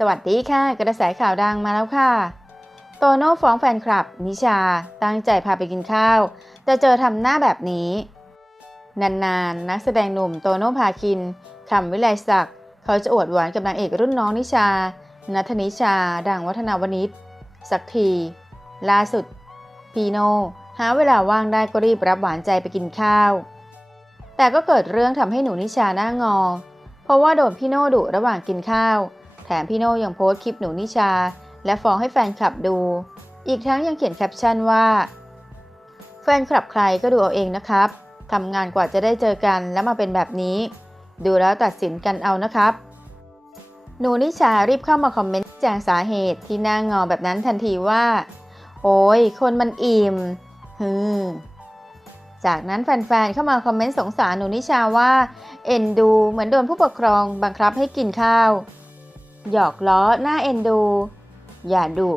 สวัสดีค่ะ กระแสข่าวดังมาแล้วค่ะ โตโน่ฟ้องแฟนคลับ นิชา ตั้งใจพาไปกินข้าวแต่เจอทำหน้าแบบนี้ นานๆนักแสดงหนุ่มโตโน่พาคินคำวิไลศักดิ์เขาจะอวดหวานกับนางเอกรุ่นน้องนิชา นัทนิชา ดังวัฒนาวนิชสักที ล่าสุด พีโนหาเวลาว่างได้ก็รีบรับหวานใจไปกินข้าว แต่ก็เกิดเรื่องทำให้หนูนิชาหน้างอ เพราะว่าโดนพี่โน่ดุระหว่างกินข้าว แถมพี่โน่ยังโพสต์คลิปหนูนิชา และฟ้องให้แฟนคลับดู อีกทั้งยังเขียนแคปชั่นว่า แฟนคลับใครก็ดูเอาเองนะครับทำงานกว่าจะได้เจอกันแล้วมาเป็นแบบนี้ ดูแล้วตัดสินกันเอานะครับ หนูนิชารีบเข้ามาคอมเมนต์แจงสาเหตุที่หน้างอแบบนั้นทันทีว่า โอ้ยคนมันอิ่มฮือจากนั้นแฟนๆ เข้ามาคอมเมนต์สงสารหนูนิชาว่า เอ็นดูเหมือนโดนผู้ปกครองบังคับให้กินข้าว หยอกล้อหน้าเอ็นดู อย่าดุ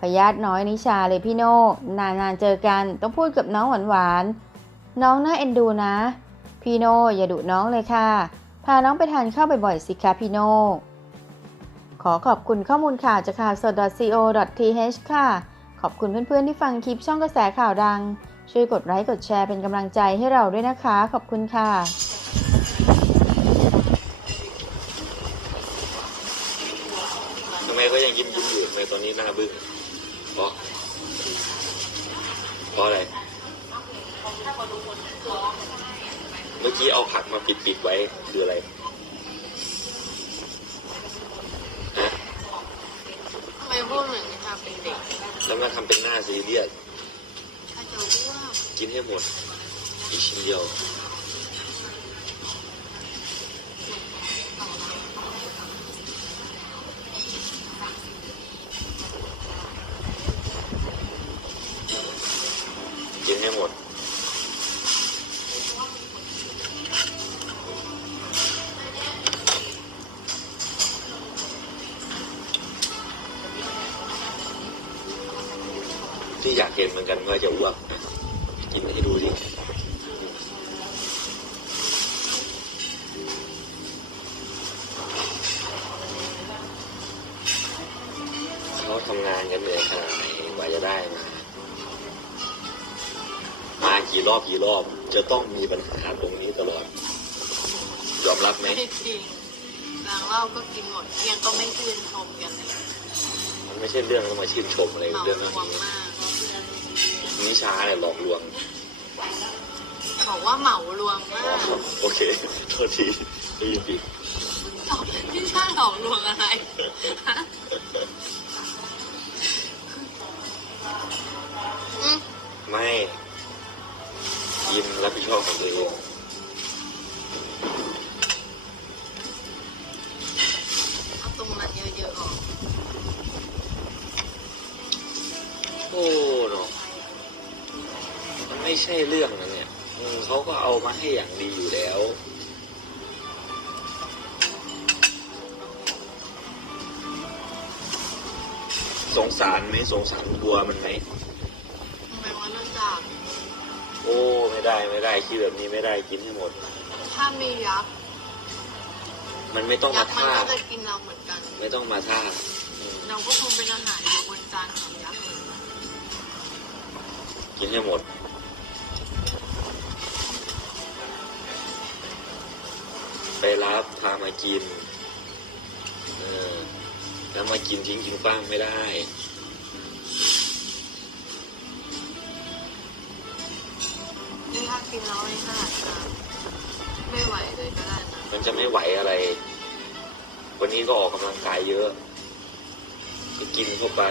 พยาธิน้อยนิชาเลยพี่โน่นานๆเจอกันต้องพูดกับน้องหวานๆน้องน่าเอ็นดูนะ พี่โน่อย่าดุน้องเลยค่ะ พาน้องไปทานข้าวบ่อยๆสิคะพี่โน่ขอขอบคุณข้อมูลข่าวจากข่าวสด .co.th ค่ะ ขอบคุณเพื่อนๆที่ฟังคลิปช่องกระแสข่าวดัง ช่วยกดไลค์กดแชร์เป็นกำลังใจให้เราด้วยนะคะ ขอบคุณค่ะ ทำไม ก็ยังยิ้มยิ้มอยู่ทำไมตอนนี้หน้าบึ้งเพราะเพราะอะไร เมื่อกี้เอาผักมาปิดปิดๆไว้คืออะไรฮะทำไมพูดเหมือนนิชาเป็นเด็กแล้วมาทำเป็นหน้าซีเรียสถ้าจะอ้วกกินให้หมดอีกชิ้นเดียว ที่อยากเห็นเหมือนกันว่าจะอ้วกกินให้ดูดิเขาทำงานกันเหนื่อยขนาดไหนกว่าจะได้มามากี่รอบกี่รอบ จะต้องมีปัญหาตรงนี้ตลอด ยอมรับไหมไม่จริงนางเหล้าก็กินหมดยังก็ไม่ชื่นชมกันเลยมันไม่ใช่เรื่องต้องมาชื่นชมอะไรเหมาเรื่องรนั้นวมมาก นิชาเนี่ยหลอกลวงบอกว่าเหมารวมมาอ๋อกโอเคโทษทีได้ยินผิดที่ชาเหมารวมอะไรฮะอืมไม่ ยินรับผิดชอบของตัวเอง ใช่เรื่องนะเนี่ยอืมเขาก็เอามาให้อย่างดีอยู่แล้ว สงสารไหมสงสารบัวมันไหมทำไมว่าเนื่องจากโอ้ไม่ได้ไม่ได้คิดแบบนี้ไม่ได้กินให้หมด ถ้ามียักษ์มันไม่ต้องยัมากษ์มันท่าก็จะกินเราเหมือนกัน ไม่ต้องมาท่าอืมเราก็คงเป็นอาหารอยู่บนจานของยักษ์เหมือนกันกินให้หมด ไปรับพามากินเออแล้วมากินทิ้งกินกว้างไม่ได้นี่ถ้ากินแล้วในขนาดนั้นไม่ไหวเลยก็ได้นะมันจะไม่ไหวอะไร วันนี้ก็ออกกำลังกายเยอะก็กินเข้าไป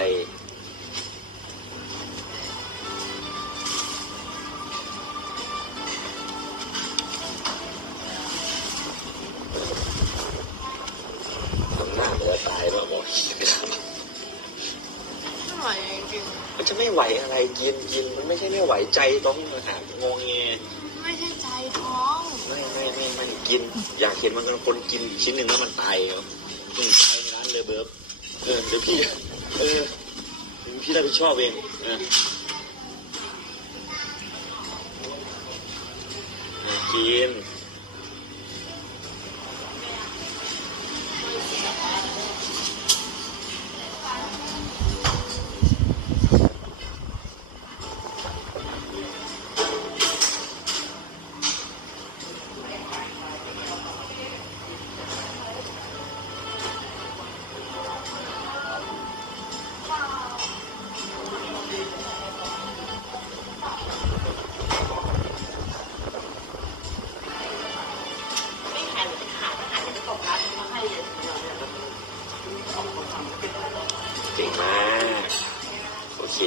ไม่ไหวอะไรกินกินมันไม่ใช่ไม่ไหวใจต้องมาหางงแงๆไม่ใช่ใจท้องไม่ไม่ไม่ไม่กิน อยากเห็นมันเป็นคนกินชิ้นหนึ่งแล้วมันตายครับมึงตายในร้านเลยเบิร์บเออเดี๋ยวพี่เออเดี๋ยวพี่รับผิดชอบเองเออเออกิน จริงมาก โอเค